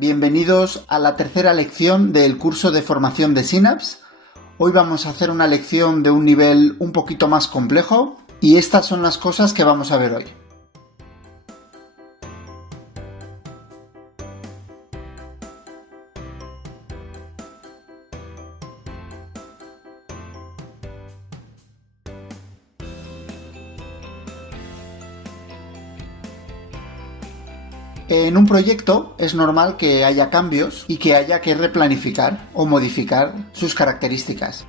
Bienvenidos a la tercera lección del curso de formación de Synapse. Hoy vamos a hacer una lección de un nivel un poquito más complejo y estas son las cosas que vamos a ver hoy. En un proyecto es normal que haya cambios y que haya que replanificar o modificar sus características.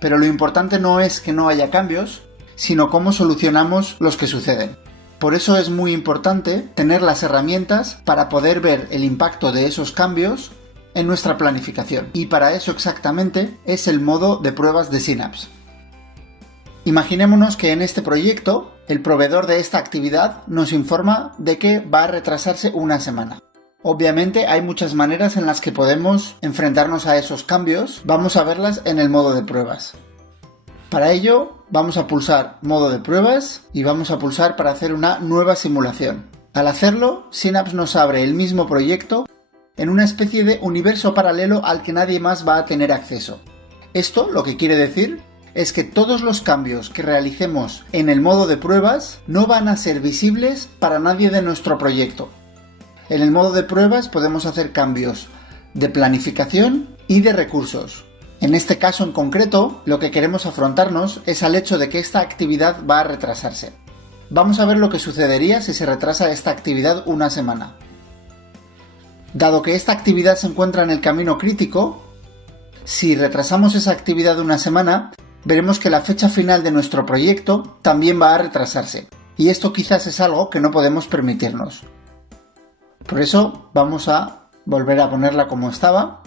Pero lo importante no es que no haya cambios, sino cómo solucionamos los que suceden. Por eso es muy importante tener las herramientas para poder ver el impacto de esos cambios en nuestra planificación. Y para eso exactamente es el modo de pruebas de Synapse. Imaginémonos que en este proyecto el proveedor de esta actividad nos informa de que va a retrasarse una semana. Obviamente hay muchas maneras en las que podemos enfrentarnos a esos cambios. Vamos a verlas en el modo de pruebas. Para ello vamos a pulsar modo de pruebas y vamos a pulsar para hacer una nueva simulación. Al hacerlo, Synapse nos abre el mismo proyecto en una especie de universo paralelo al que nadie más va a tener acceso. Esto lo que quiere decir es que todos los cambios que realicemos en el modo de pruebas no van a ser visibles para nadie de nuestro proyecto. En el modo de pruebas podemos hacer cambios de planificación y de recursos. En este caso en concreto, lo que queremos afrontarnos es al hecho de que esta actividad va a retrasarse. Vamos a ver lo que sucedería si se retrasa esta actividad una semana. Dado que esta actividad se encuentra en el camino crítico, si retrasamos esa actividad una semana, veremos que la fecha final de nuestro proyecto también va a retrasarse. Y esto quizás es algo que no podemos permitirnos. Por eso vamos a volver a ponerla como estaba.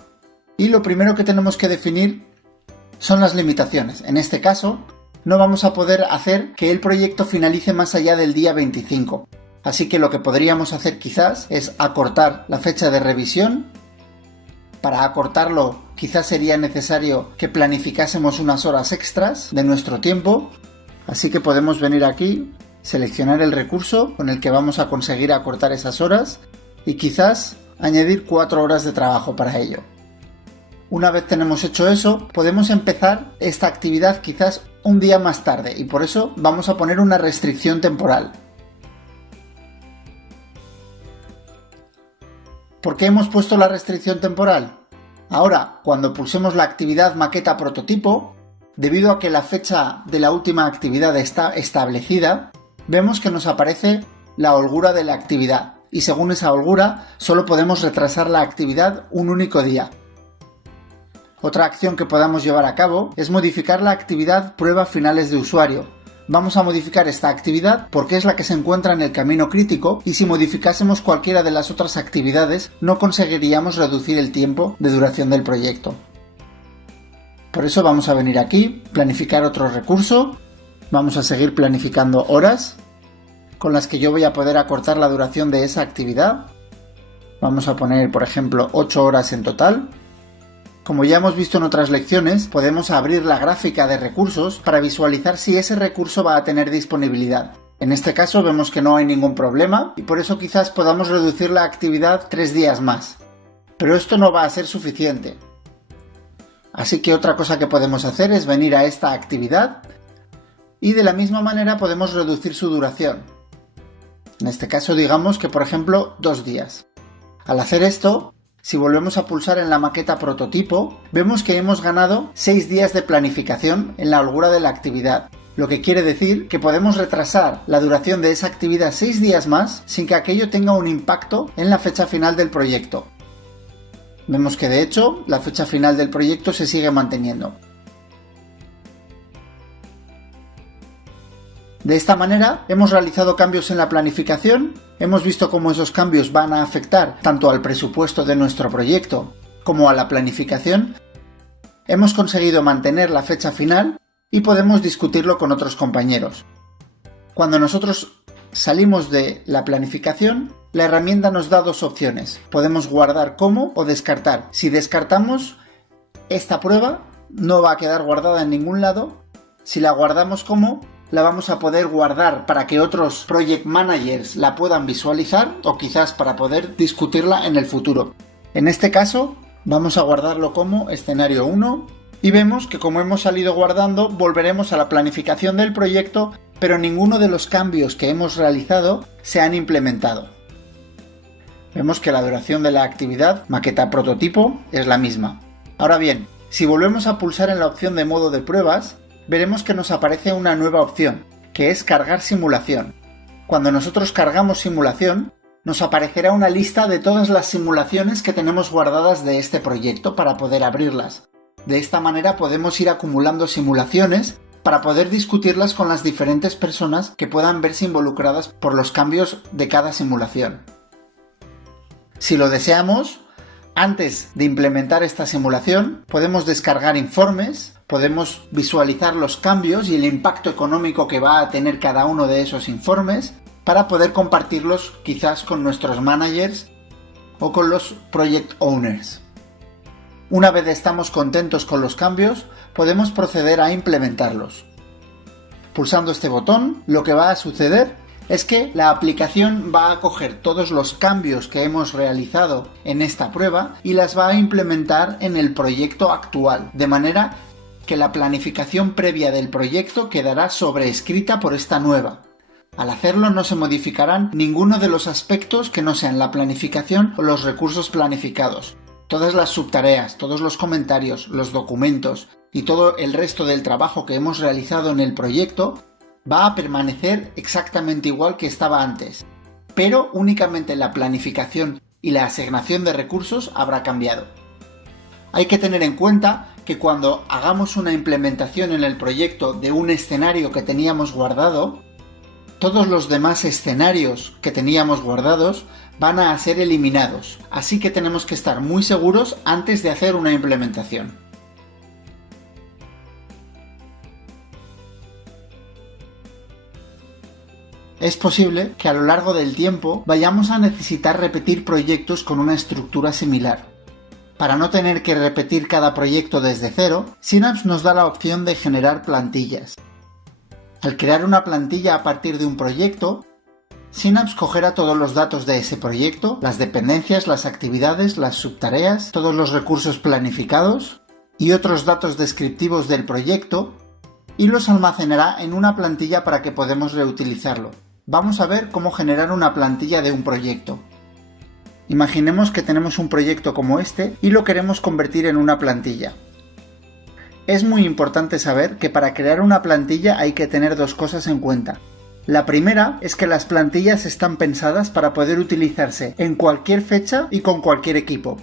Y lo primero que tenemos que definir son las limitaciones. En este caso, no vamos a poder hacer que el proyecto finalice más allá del día 25. Así que lo que podríamos hacer quizás es acortar la fecha de revisión. Para acortarlo, quizás sería necesario que planificásemos unas horas extras de nuestro tiempo. Así que podemos venir aquí, seleccionar el recurso con el que vamos a conseguir acortar esas horas y quizás añadir 4 horas de trabajo para ello. Una vez tenemos hecho eso, podemos empezar esta actividad quizás un día más tarde y por eso vamos a poner una restricción temporal. ¿Por qué hemos puesto la restricción temporal? Ahora, cuando pulsemos la actividad maqueta prototipo, debido a que la fecha de la última actividad está establecida, vemos que nos aparece la holgura de la actividad y según esa holgura solo podemos retrasar la actividad un único día. Otra acción que podamos llevar a cabo es modificar la actividad prueba finales de usuario. Vamos a modificar esta actividad porque es la que se encuentra en el camino crítico y si modificásemos cualquiera de las otras actividades no conseguiríamos reducir el tiempo de duración del proyecto. Por eso vamos a venir aquí, planificar otro recurso, vamos a seguir planificando horas con las que yo voy a poder acortar la duración de esa actividad. Vamos a poner, por ejemplo, 8 horas en total. Como ya hemos visto en otras lecciones, podemos abrir la gráfica de recursos para visualizar si ese recurso va a tener disponibilidad. En este caso vemos que no hay ningún problema y por eso quizás podamos reducir la actividad 3 días más. Pero esto no va a ser suficiente. Así que otra cosa que podemos hacer es venir a esta actividad y de la misma manera podemos reducir su duración. En este caso digamos que por ejemplo 2 días. Al hacer esto, si volvemos a pulsar en la maqueta prototipo, vemos que hemos ganado 6 días de planificación en la holgura de la actividad, lo que quiere decir que podemos retrasar la duración de esa actividad 6 días más sin que aquello tenga un impacto en la fecha final del proyecto. Vemos que de hecho la fecha final del proyecto se sigue manteniendo. De esta manera hemos realizado cambios en la planificación, hemos visto cómo esos cambios van a afectar tanto al presupuesto de nuestro proyecto como a la planificación, hemos conseguido mantener la fecha final y podemos discutirlo con otros compañeros. Cuando nosotros salimos de la planificación, la herramienta nos da 2 opciones, podemos guardar como o descartar. Si descartamos, esta prueba no va a quedar guardada en ningún lado, si la guardamos como, la vamos a poder guardar para que otros project managers la puedan visualizar o quizás para poder discutirla en el futuro. En este caso, vamos a guardarlo como escenario 1 y vemos que como hemos salido guardando, volveremos a la planificación del proyecto, pero ninguno de los cambios que hemos realizado se han implementado. Vemos que la duración de la actividad maqueta prototipo es la misma. Ahora bien, si volvemos a pulsar en la opción de modo de pruebas, veremos que nos aparece una nueva opción, que es cargar simulación. Cuando nosotros cargamos simulación, nos aparecerá una lista de todas las simulaciones que tenemos guardadas de este proyecto para poder abrirlas. De esta manera podemos ir acumulando simulaciones para poder discutirlas con las diferentes personas que puedan verse involucradas por los cambios de cada simulación. Si lo deseamos, antes de implementar esta simulación, podemos descargar informes, podemos visualizar los cambios y el impacto económico que va a tener cada uno de esos informes para poder compartirlos quizás con nuestros managers o con los project owners. Una vez estamos contentos con los cambios, podemos proceder a implementarlos. Pulsando este botón, lo que va a suceder es que la aplicación va a coger todos los cambios que hemos realizado en esta prueba y las va a implementar en el proyecto actual, de manera que la planificación previa del proyecto quedará sobreescrita por esta nueva. Al hacerlo no se modificarán ninguno de los aspectos que no sean la planificación o los recursos planificados. Todas las subtareas, todos los comentarios, los documentos y todo el resto del trabajo que hemos realizado en el proyecto va a permanecer exactamente igual que estaba antes, pero únicamente la planificación y la asignación de recursos habrá cambiado. Hay que tener en cuenta que cuando hagamos una implementación en el proyecto de un escenario que teníamos guardado, todos los demás escenarios que teníamos guardados van a ser eliminados, así que tenemos que estar muy seguros antes de hacer una implementación. Es posible que a lo largo del tiempo vayamos a necesitar repetir proyectos con una estructura similar. Para no tener que repetir cada proyecto desde cero, Synapse nos da la opción de generar plantillas. Al crear una plantilla a partir de un proyecto, Synapse cogerá todos los datos de ese proyecto, las dependencias, las actividades, las subtareas, todos los recursos planificados y otros datos descriptivos del proyecto y los almacenará en una plantilla para que podamos reutilizarlo. Vamos a ver cómo generar una plantilla de un proyecto. Imaginemos que tenemos un proyecto como este y lo queremos convertir en una plantilla. Es muy importante saber que para crear una plantilla hay que tener dos cosas en cuenta. La primera es que las plantillas están pensadas para poder utilizarse en cualquier fecha y con cualquier equipo.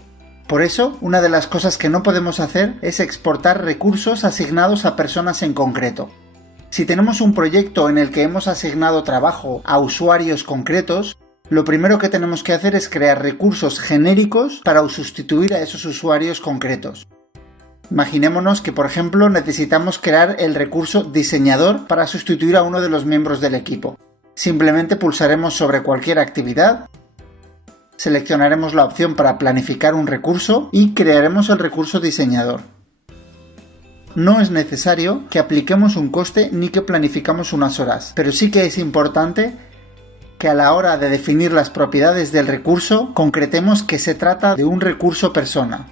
Por eso, una de las cosas que no podemos hacer es exportar recursos asignados a personas en concreto. Si tenemos un proyecto en el que hemos asignado trabajo a usuarios concretos, lo primero que tenemos que hacer es crear recursos genéricos para sustituir a esos usuarios concretos. Imaginémonos que, por ejemplo, necesitamos crear el recurso diseñador para sustituir a uno de los miembros del equipo. Simplemente pulsaremos sobre cualquier actividad, seleccionaremos la opción para planificar un recurso y crearemos el recurso diseñador. No es necesario que apliquemos un coste ni que planificamos unas horas, pero sí que es importante que a la hora de definir las propiedades del recurso concretemos que se trata de un recurso persona.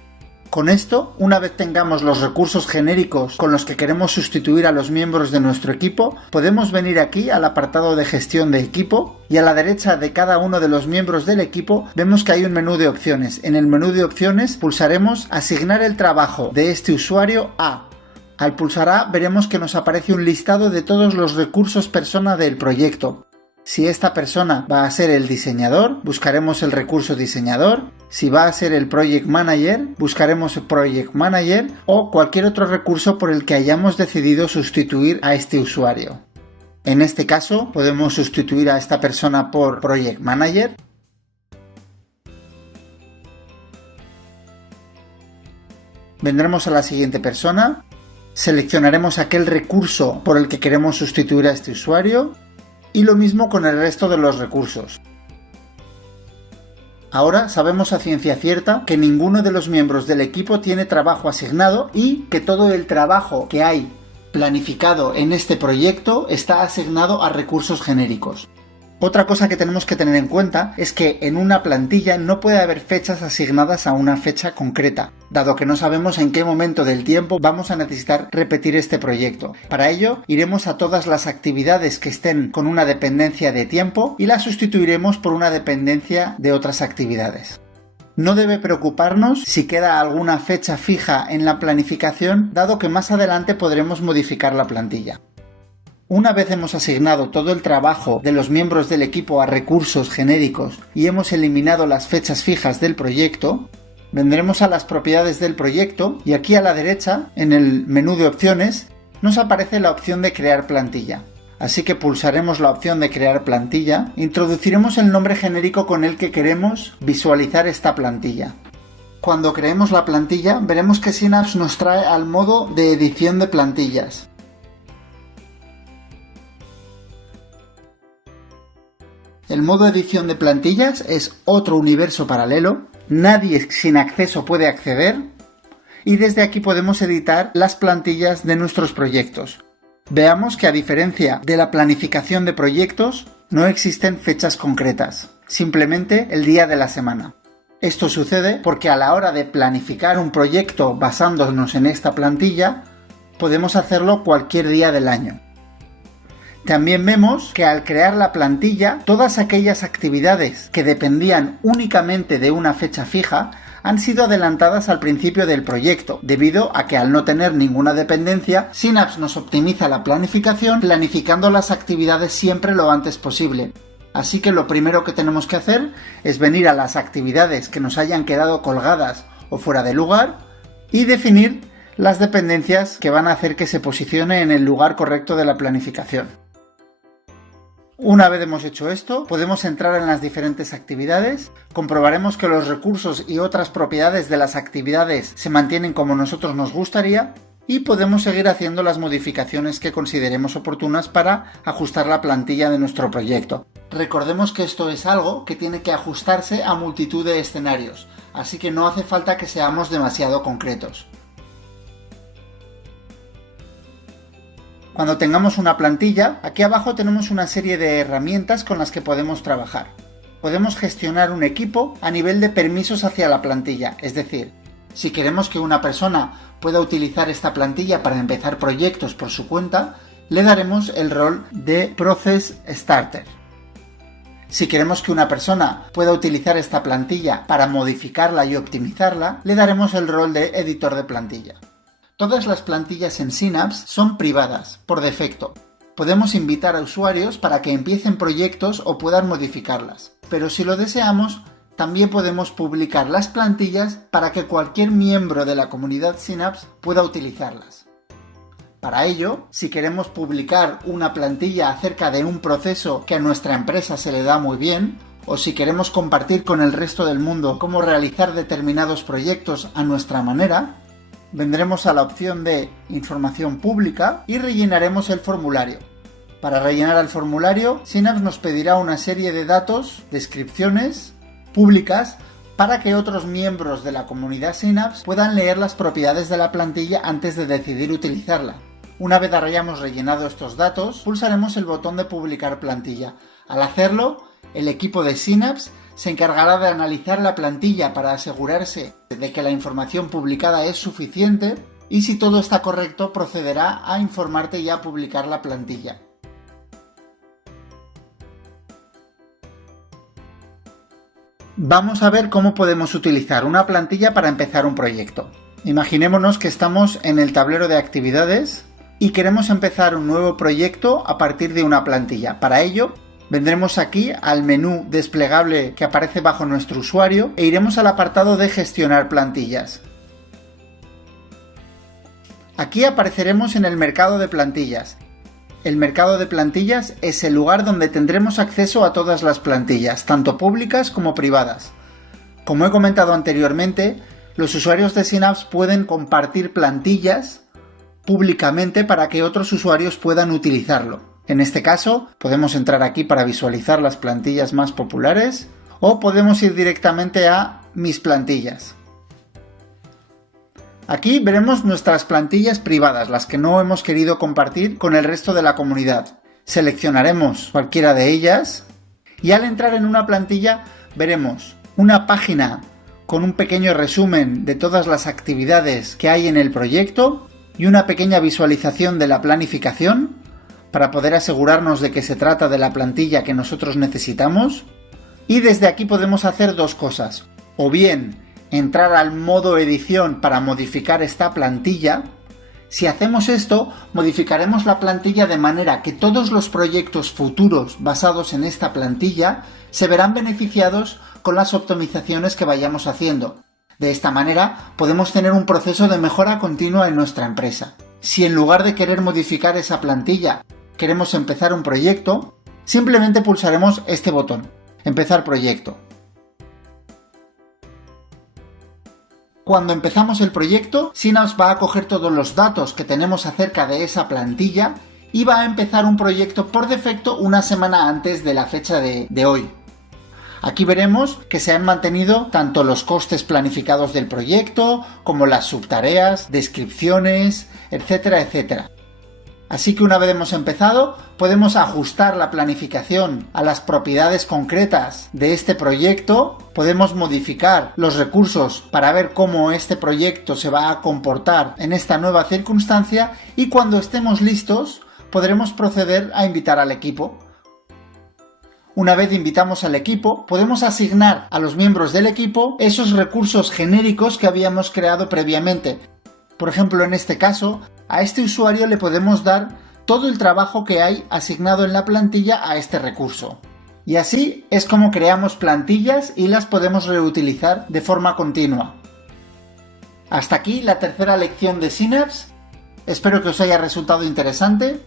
Con esto, una vez tengamos los recursos genéricos con los que queremos sustituir a los miembros de nuestro equipo, podemos venir aquí al apartado de gestión de equipo y a la derecha de cada uno de los miembros del equipo vemos que hay un menú de opciones. En el menú de opciones pulsaremos asignar el trabajo de este usuario a. Al pulsar A veremos que nos aparece un listado de todos los recursos persona del proyecto. Si esta persona va a ser el diseñador, buscaremos el recurso diseñador. Si va a ser el Project Manager, buscaremos el Project Manager o cualquier otro recurso por el que hayamos decidido sustituir a este usuario. En este caso, podemos sustituir a esta persona por Project Manager. Vendremos a la siguiente persona. Seleccionaremos aquel recurso por el que queremos sustituir a este usuario. Y lo mismo con el resto de los recursos. Ahora sabemos a ciencia cierta que ninguno de los miembros del equipo tiene trabajo asignado y que todo el trabajo que hay planificado en este proyecto está asignado a recursos genéricos. Otra cosa que tenemos que tener en cuenta es que en una plantilla no puede haber fechas asignadas a una fecha concreta, dado que no sabemos en qué momento del tiempo vamos a necesitar repetir este proyecto. Para ello, iremos a todas las actividades que estén con una dependencia de tiempo y las sustituiremos por una dependencia de otras actividades. No debe preocuparnos si queda alguna fecha fija en la planificación, dado que más adelante podremos modificar la plantilla. Una vez hemos asignado todo el trabajo de los miembros del equipo a recursos genéricos y hemos eliminado las fechas fijas del proyecto, vendremos a las propiedades del proyecto y aquí a la derecha, en el menú de opciones, nos aparece la opción de crear plantilla. Así que pulsaremos la opción de crear plantilla, introduciremos el nombre genérico con el que queremos visualizar esta plantilla. Cuando creemos la plantilla, veremos que Synapse nos trae al modo de edición de plantillas. El modo edición de plantillas es otro universo paralelo, nadie sin acceso puede acceder y desde aquí podemos editar las plantillas de nuestros proyectos. Veamos que a diferencia de la planificación de proyectos, no existen fechas concretas, simplemente el día de la semana. Esto sucede porque a la hora de planificar un proyecto basándonos en esta plantilla, podemos hacerlo cualquier día del año. También vemos que al crear la plantilla, todas aquellas actividades que dependían únicamente de una fecha fija han sido adelantadas al principio del proyecto, debido a que al no tener ninguna dependencia, Synapse nos optimiza la planificación planificando las actividades siempre lo antes posible. Así que lo primero que tenemos que hacer es venir a las actividades que nos hayan quedado colgadas o fuera de lugar y definir las dependencias que van a hacer que se posicione en el lugar correcto de la planificación. Una vez hemos hecho esto, podemos entrar en las diferentes actividades, comprobaremos que los recursos y otras propiedades de las actividades se mantienen como nosotros nos gustaría y podemos seguir haciendo las modificaciones que consideremos oportunas para ajustar la plantilla de nuestro proyecto. Recordemos que esto es algo que tiene que ajustarse a multitud de escenarios, así que no hace falta que seamos demasiado concretos. Cuando tengamos una plantilla, aquí abajo tenemos una serie de herramientas con las que podemos trabajar. Podemos gestionar un equipo a nivel de permisos hacia la plantilla, es decir, si queremos que una persona pueda utilizar esta plantilla para empezar proyectos por su cuenta, le daremos el rol de Process Starter. Si queremos que una persona pueda utilizar esta plantilla para modificarla y optimizarla, le daremos el rol de editor de plantilla. Todas las plantillas en Synapse son privadas, por defecto. Podemos invitar a usuarios para que empiecen proyectos o puedan modificarlas, pero si lo deseamos, también podemos publicar las plantillas para que cualquier miembro de la comunidad Synapse pueda utilizarlas. Para ello, si queremos publicar una plantilla acerca de un proceso que a nuestra empresa se le da muy bien, o si queremos compartir con el resto del mundo cómo realizar determinados proyectos a nuestra manera, vendremos a la opción de Información pública y rellenaremos el formulario. Para rellenar el formulario, Synapse nos pedirá una serie de datos, descripciones públicas, para que otros miembros de la comunidad Synapse puedan leer las propiedades de la plantilla antes de decidir utilizarla. Una vez hayamos rellenado estos datos, pulsaremos el botón de Publicar plantilla. Al hacerlo, el equipo de Synapse se encargará de analizar la plantilla para asegurarse de que la información publicada es suficiente y si todo está correcto procederá a informarte y a publicar la plantilla. Vamos a ver cómo podemos utilizar una plantilla para empezar un proyecto. Imaginémonos que estamos en el tablero de actividades y queremos empezar un nuevo proyecto a partir de una plantilla. Para ello, vendremos aquí al menú desplegable que aparece bajo nuestro usuario e iremos al apartado de gestionar plantillas. Aquí apareceremos en el mercado de plantillas. El mercado de plantillas es el lugar donde tendremos acceso a todas las plantillas, tanto públicas como privadas. Como he comentado anteriormente, los usuarios de Synapse pueden compartir plantillas públicamente para que otros usuarios puedan utilizarlo. En este caso, podemos entrar aquí para visualizar las plantillas más populares o podemos ir directamente a Mis plantillas. Aquí veremos nuestras plantillas privadas, las que no hemos querido compartir con el resto de la comunidad. Seleccionaremos cualquiera de ellas y al entrar en una plantilla veremos una página con un pequeño resumen de todas las actividades que hay en el proyecto y una pequeña visualización de la planificación para poder asegurarnos de que se trata de la plantilla que nosotros necesitamos. Y desde aquí podemos hacer dos cosas: o bien entrar al modo edición para modificar esta plantilla. Si hacemos esto, modificaremos la plantilla de manera que todos los proyectos futuros basados en esta plantilla se verán beneficiados con las optimizaciones que vayamos haciendo. De esta manera podemos tener un proceso de mejora continua en nuestra empresa. Si en lugar de querer modificar esa plantilla queremos empezar un proyecto, simplemente pulsaremos este botón, Empezar proyecto. Cuando empezamos el proyecto, Synapse va a coger todos los datos que tenemos acerca de esa plantilla y va a empezar un proyecto por defecto una semana antes de la fecha de hoy. Aquí veremos que se han mantenido tanto los costes planificados del proyecto como las subtareas, descripciones, etcétera, etcétera. Así que una vez hemos empezado, podemos ajustar la planificación a las propiedades concretas de este proyecto, podemos modificar los recursos para ver cómo este proyecto se va a comportar en esta nueva circunstancia y cuando estemos listos podremos proceder a invitar al equipo. Una vez invitamos al equipo, podemos asignar a los miembros del equipo esos recursos genéricos que habíamos creado previamente. Por ejemplo, en este caso, a este usuario le podemos dar todo el trabajo que hay asignado en la plantilla a este recurso. Y así es como creamos plantillas y las podemos reutilizar de forma continua. Hasta aquí la tercera lección de Synapse. Espero que os haya resultado interesante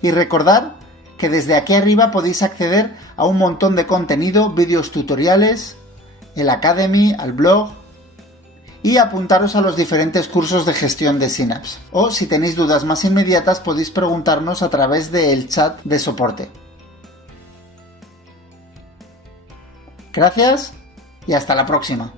y recordad que desde aquí arriba podéis acceder a un montón de contenido, vídeos tutoriales, el Academy, al blog y apuntaros a los diferentes cursos de gestión de Synapse. O si tenéis dudas más inmediatas podéis preguntarnos a través del chat de soporte. Gracias y hasta la próxima.